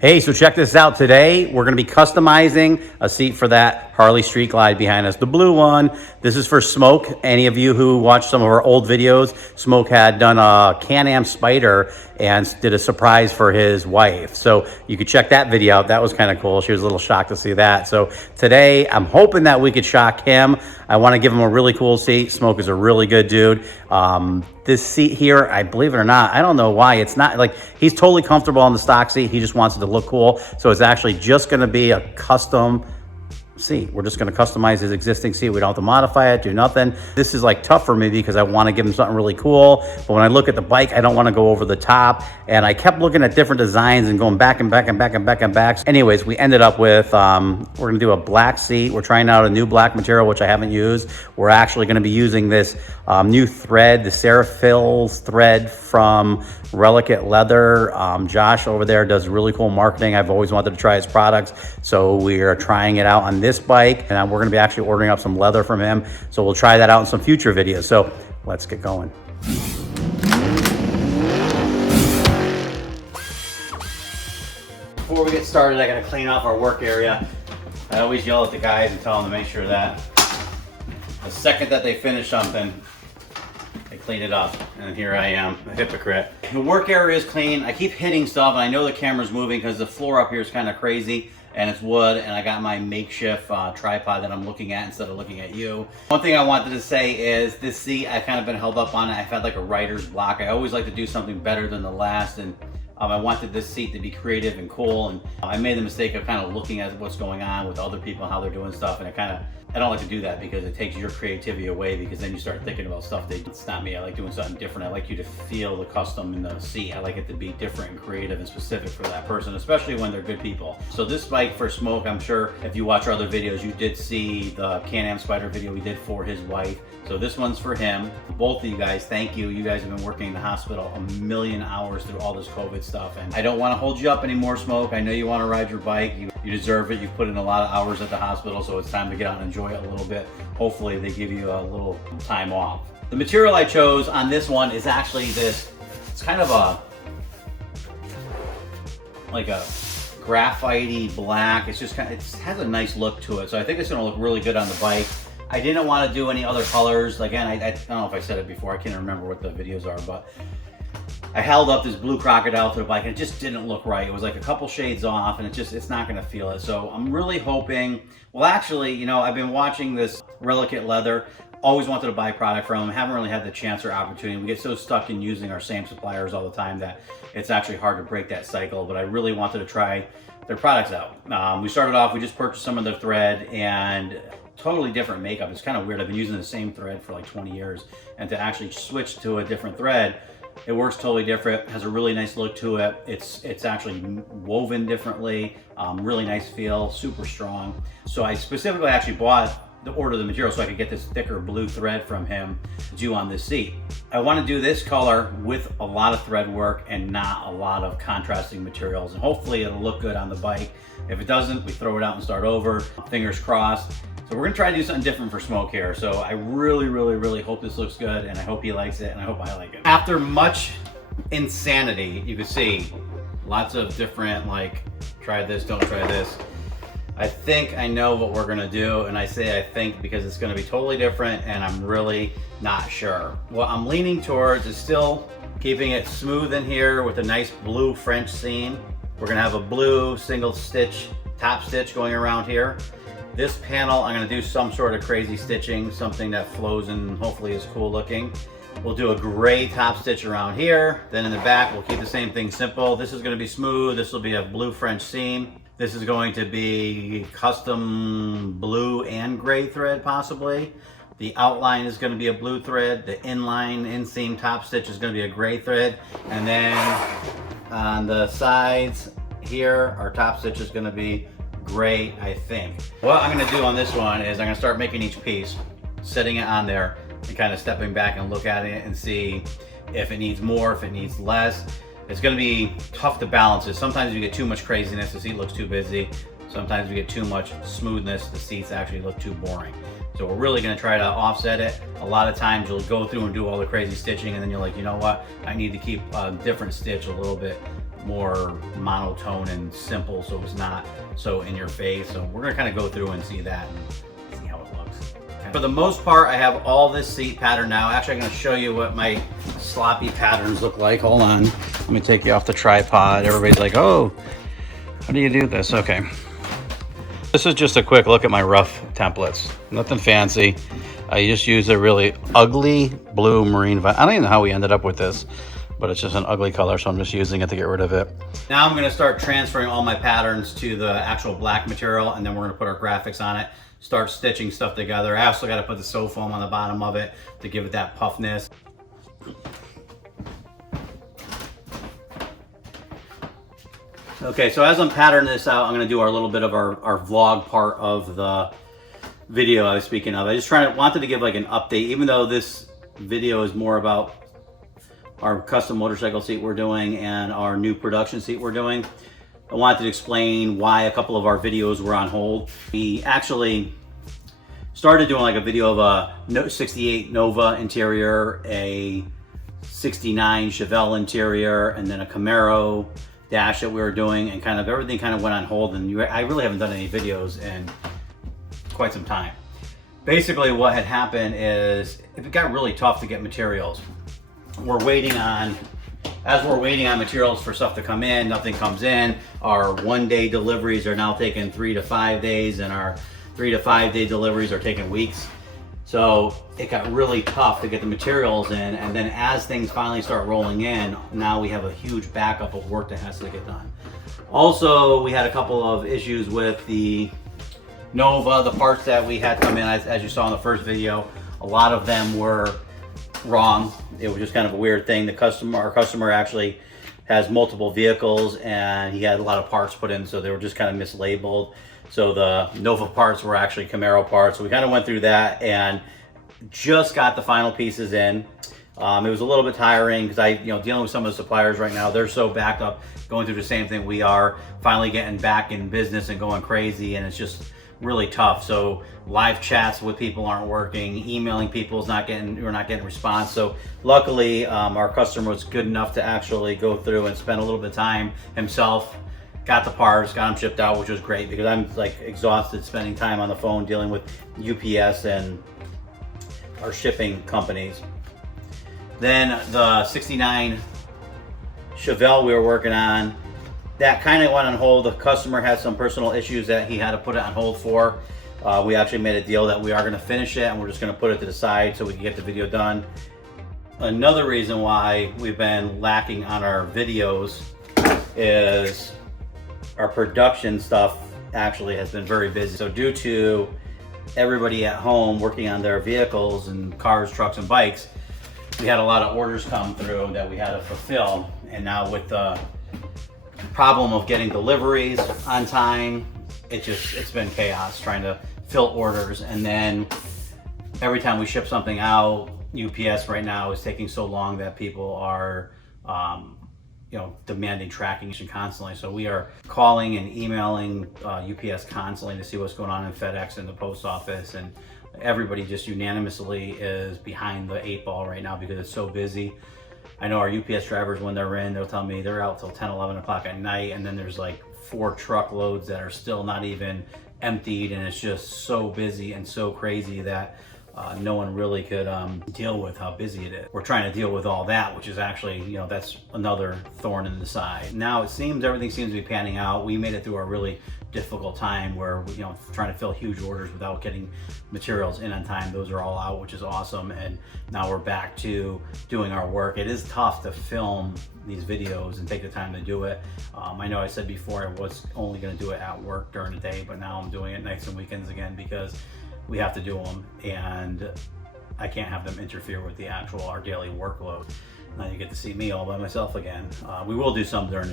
Hey, so check this out. Today, we're going to be customizing a seat for that Harley Street Glide behind us, the blue one. This is for Smoke. Any of you who watched some of our old videos, Smoke had done a Can-Am Spider and did a surprise for his wife. So you could check that video out. That was kind of cool. She was a little shocked to see that. So today, I'm hoping that we could shock him. I want to give him a really cool seat. Smoke is a really good dude. This seat here, I believe it or not, I don't know why it's not like he's totally comfortable on the stock seat. He just wants it to look cool. So it's actually just going to be a custom seat. We're just going to customize his existing seat. We don't have to modify it, do nothing. This is like tough for me because I want to give him something really cool. But when I look at the bike, I don't want to go over the top. And I kept looking at different designs and going back and back and back and back and back. Anyways, we ended up with, we're going to do a black seat. We're trying out a new black material, which I haven't used. We're actually going to be using this new thread, the Seraphill thread from Electra Leather. Josh over there does really cool marketing. I've always wanted to try his products. So we are trying it out on this bike, and we're going to be actually ordering up some leather from him. So we'll try that out in some future videos. So let's get going. Before we get started, I got to clean off our work area. I always yell at the guys and tell them to make sure that the second that they finish something, they clean it up. And here I am, a hypocrite. The work area is clean. I keep hitting stuff, and I know the camera's moving because the floor up here is kind of crazy. And it's wood, and I got my makeshift tripod that I'm looking at instead of looking at you. One thing I wanted to say is this seat, I've kind of been held up on it. I've had like a writer's block. I always like to do something better than the last, and I wanted this seat to be creative and cool, and I made the mistake of kind of looking at what's going on with other people, how they're doing stuff, and I don't like to do that because it takes your creativity away, because then you start thinking about stuff that it's not me. I like doing something different. I like you to feel the custom in the seat. I like it to be different and creative and specific for that person, especially when they're good people. So this bike for Smoke, I'm sure if you watch our other videos, you did see the Can-Am Spider video we did for his wife. So this one's for him. Both of you guys, thank you. You guys have been working in the hospital a million hours through all this COVID stuff. And I don't want to hold you up anymore, Smoke. I know you want to ride your bike. You deserve it. You've put in a lot of hours at the hospital, so it's time to get out and enjoy it a little bit. Hopefully they give you a little time off. The material I chose on this one is actually this. It's kind of like a graphite-y black. It's just it has a nice look to it. So I think it's going to look really good on the bike. I didn't want to do any other colors. Again, I don't know if I said it before. I can't remember what the videos are, but I held up this blue crocodile to the bike and it just didn't look right. It was like a couple shades off, and it's not going to feel it. So I'm really hoping, well, actually, you know, I've been watching this Electra Leather. Always wanted to buy product from them. Haven't really had the chance or opportunity. We get so stuck in using our same suppliers all the time that it's actually hard to break that cycle, but I really wanted to try their products out. We started off, we just purchased some of their thread, and totally different makeup. It's kind of weird. I've been using the same thread for like 20 years, and to actually switch to a different thread, it works totally different, has a really nice look to it. It's actually woven differently, really nice feel, super strong. So I specifically actually ordered the material so I could get this thicker blue thread from him to do on this seat. I want to do this color with a lot of thread work and not a lot of contrasting materials, and hopefully it'll look good on the bike. If it doesn't, we throw it out and start over, fingers crossed. So we're gonna try to do something different for Smoke here. So I really, really, really hope this looks good, and I hope he likes it, and I hope I like it. After much insanity, you can see lots of different, like, try this, don't try this. I think I know what we're gonna do, and I say I think because it's gonna be totally different, and I'm really not sure. What I'm leaning towards is still keeping it smooth in here with a nice blue French seam. We're gonna have a blue single stitch, top stitch going around here. This panel, I'm gonna do some sort of crazy stitching, something that flows and hopefully is cool looking. We'll do a gray top stitch around here. Then in the back, we'll keep the same thing simple. This is gonna be smooth. This will be a blue French seam. This is going to be custom blue and gray thread possibly. The outline is gonna be a blue thread. The inline, inseam top stitch is gonna be a gray thread. And then on the sides here, our top stitch is gonna be gray, I think. What I'm gonna do on this one is I'm gonna start making each piece, setting it on there, and kind of stepping back and look at it and see if it needs more, if it needs less. It's gonna be tough to balance it. Sometimes you get too much craziness, the seat looks too busy. Sometimes we get too much smoothness, the seats actually look too boring. So we're really gonna try to offset it. A lot of times you'll go through and do all the crazy stitching, and then you're like, you know what? I need to keep a different stitch a little bit more monotone and simple, so it's not so in your face. So we're gonna kind of go through and see that and see how it looks. For the most part, I have all this seat pattern now. Actually, I'm gonna show you what my sloppy patterns look like. Hold on, let me take you off the tripod. Everybody's like, oh, how do you do this? Okay. This is just a quick look at my rough templates. Nothing fancy. I just use a really ugly blue marine vine. I don't even know how we ended up with this, but it's just an ugly color, so I'm just using it to get rid of it. Now I'm gonna start transferring all my patterns to the actual black material, and then we're gonna put our graphics on it, start stitching stuff together. I also gotta put the sew foam on the bottom of it to give it that puffness. Okay, so as I'm patterning this out, I'm gonna do our little bit of our vlog part of the video I was speaking of. I just wanted to give like an update, even though this video is more about our custom motorcycle seat we're doing and our new production seat we're doing. I wanted to explain why a couple of our videos were on hold. We actually started doing like a video of a 68 Nova interior, a 69 Chevelle interior, and then a Camaro dash that we were doing, and kind of everything kind of went on hold, and I really haven't done any videos in quite some time. Basically what had happened is it got really tough to get materials. As we're waiting on materials for stuff to come in, nothing comes in. Our 1-day deliveries are now taking 3 to 5 days, and our 3 to 5 day deliveries are taking weeks. So it got really tough to get the materials in, and then as things finally start rolling in, now we have a huge backup of work that has to get done. Also, we had a couple of issues with the Nova, the parts that we had come in, as you saw in the first video, a lot of them were wrong. It was just kind of a weird thing. Our customer actually has multiple vehicles, and he had a lot of parts put in, so they were just kind of mislabeled. So the Nova parts were actually Camaro parts. So we kind of went through that and just got the final pieces in. It was a little bit tiring because dealing with some of the suppliers right now, they're so backed up, going through the same thing we are, finally getting back in business and going crazy, and it's just really tough. So live chats with people aren't working, emailing people we're not getting response. So luckily our customer was good enough to actually go through and spend a little bit of time himself, got the parts, got them shipped out, which was great because I'm like exhausted spending time on the phone dealing with UPS and our shipping companies. Then the 69 Chevelle we were working on, that kind of went on hold. The customer had some personal issues that he had to put it on hold for. We actually made a deal that we are going to finish it, and we're just going to put it to the side so we can get the video done. Another reason why we've been lacking on our videos is our production stuff actually has been very busy. So due to everybody at home working on their vehicles and cars, trucks, and bikes, we had a lot of orders come through that we had to fulfill. And now with the problem of getting deliveries on time, it's been chaos trying to fill orders. And then every time we ship something out, UPS right now is taking so long that people are demanding tracking constantly. So we are calling and emailing UPS constantly to see what's going on in FedEx and the post office, and everybody just unanimously is behind the 8 ball right now because it's so busy. I know our UPS drivers, when they're in, they'll tell me they're out till 10, 11 o'clock at night, and then there's like 4 truckloads that are still not even emptied, and it's just so busy and so crazy that no one really could deal with how busy it is. We're trying to deal with all that, which is actually, that's another thorn in the side. Now everything seems to be panning out. We made it through a really difficult time where, trying to fill huge orders without getting materials in on time. Those are all out, which is awesome. And now we're back to doing our work. It is tough to film these videos and take the time to do it. I know I said before I was only going to do it at work during the day, but now I'm doing it nights and weekends again because we have to do them, and I can't have them interfere with our daily workload. Now you get to see me all by myself again. We will do some during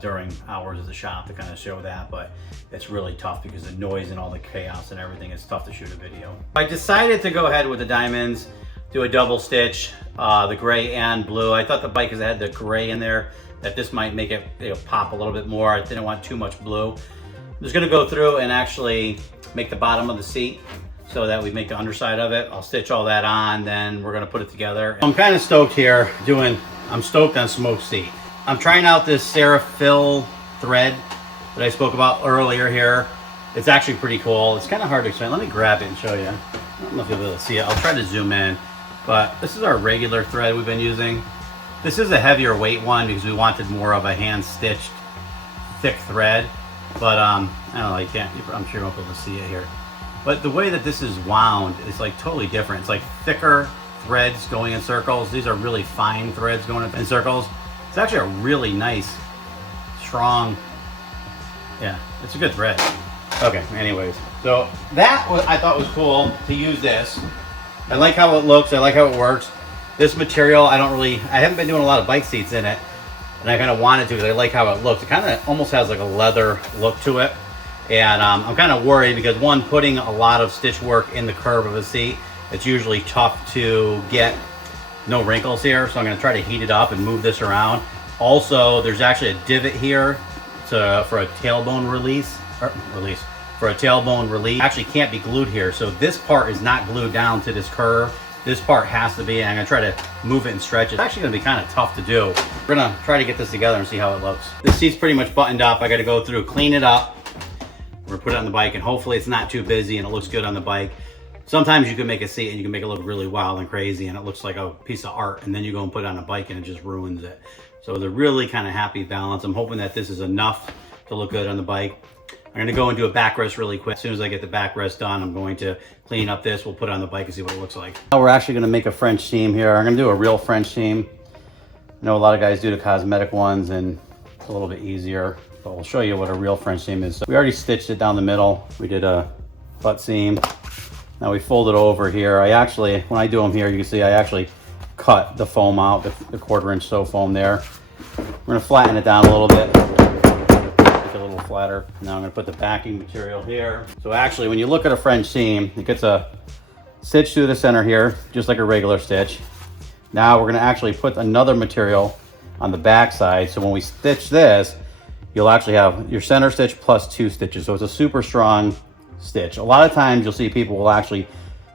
during hours of the shop to kind of show that, but it's really tough because the noise and all the chaos and everything, it's tough to shoot a video. I decided to go ahead with the diamonds, do a double stitch, the gray and blue. I thought the bike, because it had the gray in there, that this might make it pop a little bit more. I didn't want too much blue. I'm just gonna go through and actually make the bottom of the seat so that we make the underside of it. I'll stitch all that on, then we're gonna put it together. I'm kind of stoked here I'm stoked on smoked seat. I'm trying out this Seraphyl thread that I spoke about earlier here. It's actually pretty cool. It's kind of hard to explain. Let me grab it and show you. I don't know if you'll be able to see it. I'll try to zoom in. But this is our regular thread we've been using. This is a heavier weight one because we wanted more of a hand-stitched thick thread. But I don't know, you can't, I'm sure you won't be able to see it here. But the way that this is wound is like totally different. It's like thicker threads going in circles. These are really fine threads going in circles. It's actually a really nice, strong, yeah, it's a good thread. Okay, anyways, so that I thought was cool to use this. I like how it looks, I like how it works. This material, I haven't been doing a lot of bike seats in it, and I kind of wanted to because I like how it looks. It kind of almost has like a leather look to it. And I'm kind of worried because one, putting a lot of stitch work in the curve of a seat, it's usually tough to get no wrinkles here. So I'm going to try to heat it up and move this around. Also, there's actually a divot here for a tailbone release. For a tailbone release. Actually can't be glued here. So this part is not glued down to this curve. This part has to be, and I'm going to try to move it and stretch it. It's actually going to be kind of tough to do. We're going to try to get this together and see how it looks. This seat's pretty much buttoned up. I got to go through, clean it up. We're gonna put it on the bike, and hopefully it's not too busy and it looks good on the bike. Sometimes you can make a seat and you can make it look really wild and crazy and it looks like a piece of art, and then you go and put it on a bike and it just ruins it. So they're really kind of happy balance. I'm hoping that this is enough to look good on the bike. I'm gonna go and do a backrest really quick. As soon as I get the backrest done, I'm going to clean up this. We'll put it on the bike and see what it looks like. Now we're actually gonna make a French seam here. I'm gonna do a real French seam. I know a lot of guys do the cosmetic ones and it's a little bit easier. But we'll show you what a real French seam is. So we already stitched it down the middle. We did a butt seam. Now we fold it over here. When I do them here, you can see I actually cut the foam out, the 1/4 inch sew foam there. We're gonna flatten it down a little bit, make it a little flatter. Now I'm gonna put the backing material here. So actually, when you look at a French seam, it gets a stitch through the center here, just like a regular stitch. Now we're gonna actually put another material on the back side. So when we stitch this, you'll actually have your center stitch plus 2 stitches. So it's a super strong stitch. A lot of times you'll see people will actually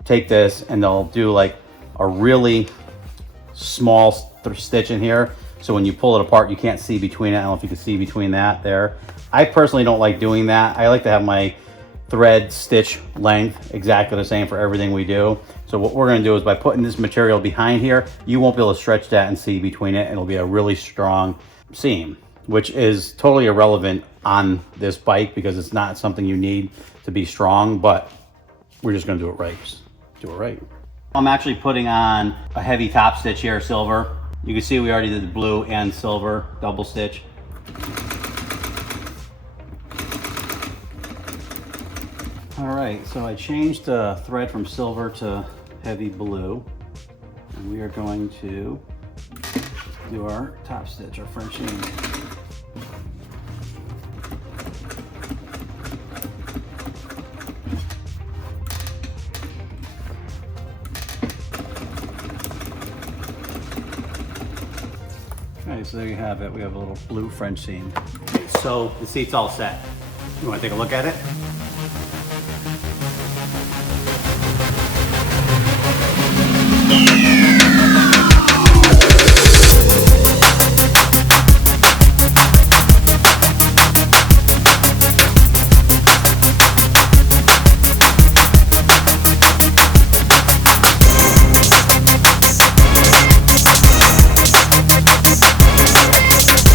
take this and they'll do like a really small stitch in here. So when you pull it apart, you can't see between it. I don't know if you can see between that there. I personally don't like doing that. I like to have my thread stitch length exactly the same for everything we do. So what we're gonna do is by putting this material behind here, you won't be able to stretch that and see between it. It'll be a really strong seam, which is totally irrelevant on this bike because it's not something you need to be strong, but we're just gonna do it right. Just do it right. I'm actually putting on a heavy top stitch here, silver. You can see we already did the blue and silver double stitch. All right, so I changed the thread from silver to heavy blue, and we are going to do our top stitch, our French seam. Okay, so there you have it. We have a little blue French seam. Okay, so the seat's all set. You want to take a look at it?